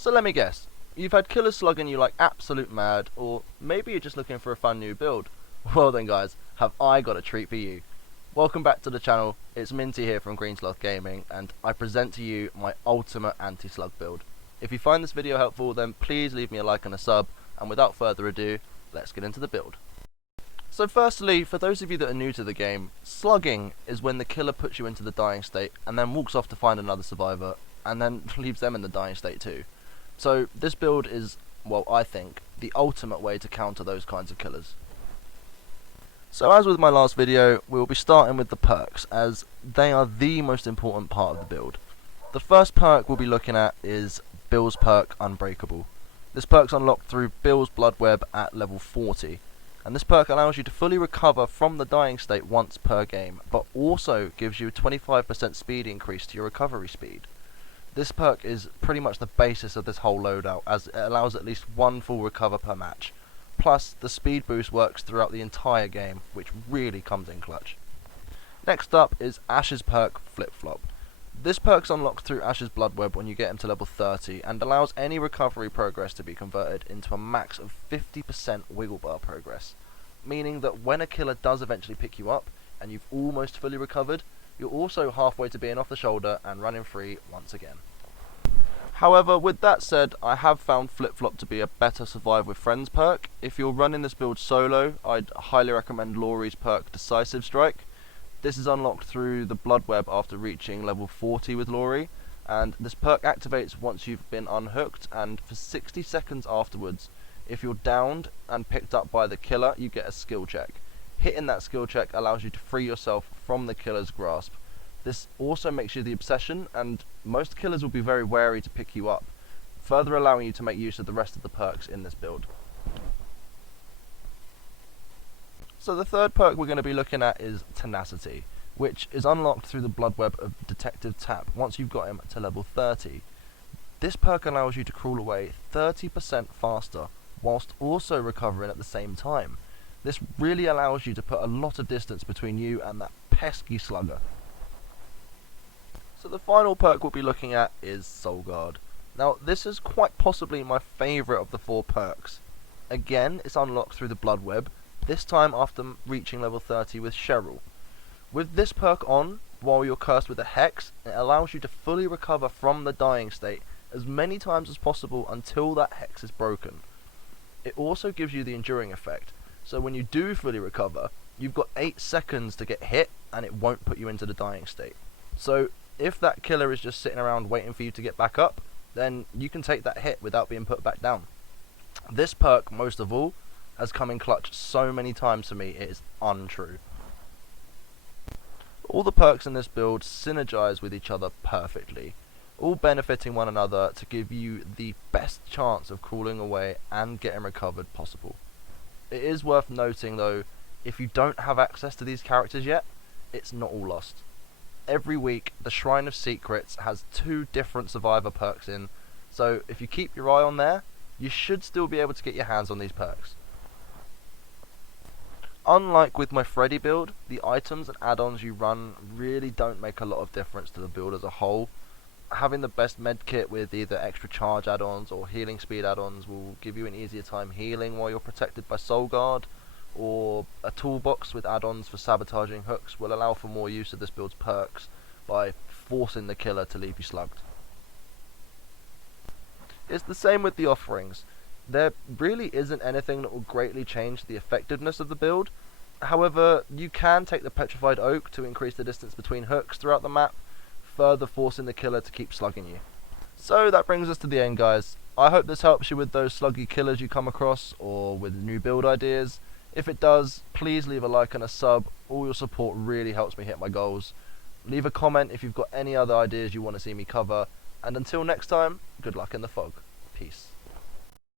So let me guess, you've had killers slugging you like absolute mad, or maybe you're just looking for a fun new build. Well then guys, have I got a treat for you. Welcome back to the channel, it's Minty here from Slug Gaming, and I present to you my ultimate anti-slug build. If you find this video helpful, then please leave me a like and a sub, and without further ado, let's get into the build. So firstly, for those of you that are new to the game, slugging is when the killer puts you into the dying state, and then walks off to find another survivor, and then leaves them in the dying state too. So this build is, well, I think, the ultimate way to counter those kinds of killers. So as with my last video, we will be starting with the perks, as they are the most important part of the build. The first perk we'll be looking at is Bill's perk Unbreakable. This perk's unlocked through Bill's Blood Web at level 40, and this perk allows you to fully recover from the dying state once per game, but also gives you a 25% speed increase to your recovery speed. This perk is pretty much the basis of this whole loadout, as it allows at least one full recover per match. Plus, the speed boost works throughout the entire game, which really comes in clutch. Next up is Ash's perk Flip Flop. This perk's unlocked through Ash's Blood Web when you get him to level 30, and allows any recovery progress to be converted into a max of 50% wiggle bar progress, meaning that when a killer does eventually pick you up, and you've almost fully recovered, you're also halfway to being off the shoulder and running free once again. However, with that said, I have found Flip Flop to be a better Survive with Friends perk. If you're running this build solo, I'd highly recommend Laurie's perk Decisive Strike. This is unlocked through the Blood Web after reaching level 40 with Laurie, and this perk activates once you've been unhooked, and for 60 seconds afterwards, if you're downed and picked up by the killer, you get a skill check. Hitting that skill check allows you to free yourself from the killer's grasp. This also makes you the obsession, and most killers will be very wary to pick you up, further allowing you to make use of the rest of the perks in this build. So the third perk we're going to be looking at is Tenacity, which is unlocked through the Blood Web of Detective Tap once you've got him to level 30. This perk allows you to crawl away 30% faster, whilst also recovering at the same time. This really allows you to put a lot of distance between you and that pesky slugger. So the final perk we'll be looking at is Soul Guard. Now this is quite possibly my favourite of the four perks. Again, it's unlocked through the Blood Web, this time after reaching level 30 with Cheryl. With this perk on, while you're cursed with a Hex, it allows you to fully recover from the dying state as many times as possible until that Hex is broken. It also gives you the enduring effect, so when you do fully recover, you've got 8 seconds to get hit and it won't put you into the dying state. So if that killer is just sitting around waiting for you to get back up, then you can take that hit without being put back down. This perk, most of all, has come in clutch so many times for me, it is untrue. All the perks in this build synergize with each other perfectly, all benefiting one another to give you the best chance of crawling away and getting recovered possible. It is worth noting though, if you don't have access to these characters yet, it's not all lost. Every week, the Shrine of Secrets has 2 different Survivor perks in, so if you keep your eye on there, you should still be able to get your hands on these perks. Unlike with my Freddy build, the items and add-ons you run really don't make a lot of difference to the build as a whole. Having the best medkit with either extra charge add-ons or healing speed add-ons will give you an easier time healing while you're protected by Soul Guard, or a toolbox with add-ons for sabotaging hooks will allow for more use of this build's perks by forcing the killer to leave you slugged. It's the same with the offerings. There really isn't anything that will greatly change the effectiveness of the build. However, you can take the Petrified Oak to increase the distance between hooks throughout the map, further forcing the killer to keep slugging you. So that brings us to the end, guys. I hope this helps you with those sluggy killers you come across, or with new build ideas. If it does, please leave a like and a sub. All your support really helps me hit my goals. Leave a comment if you've got any other ideas you want to see me cover. And until next time, good luck in the fog. Peace.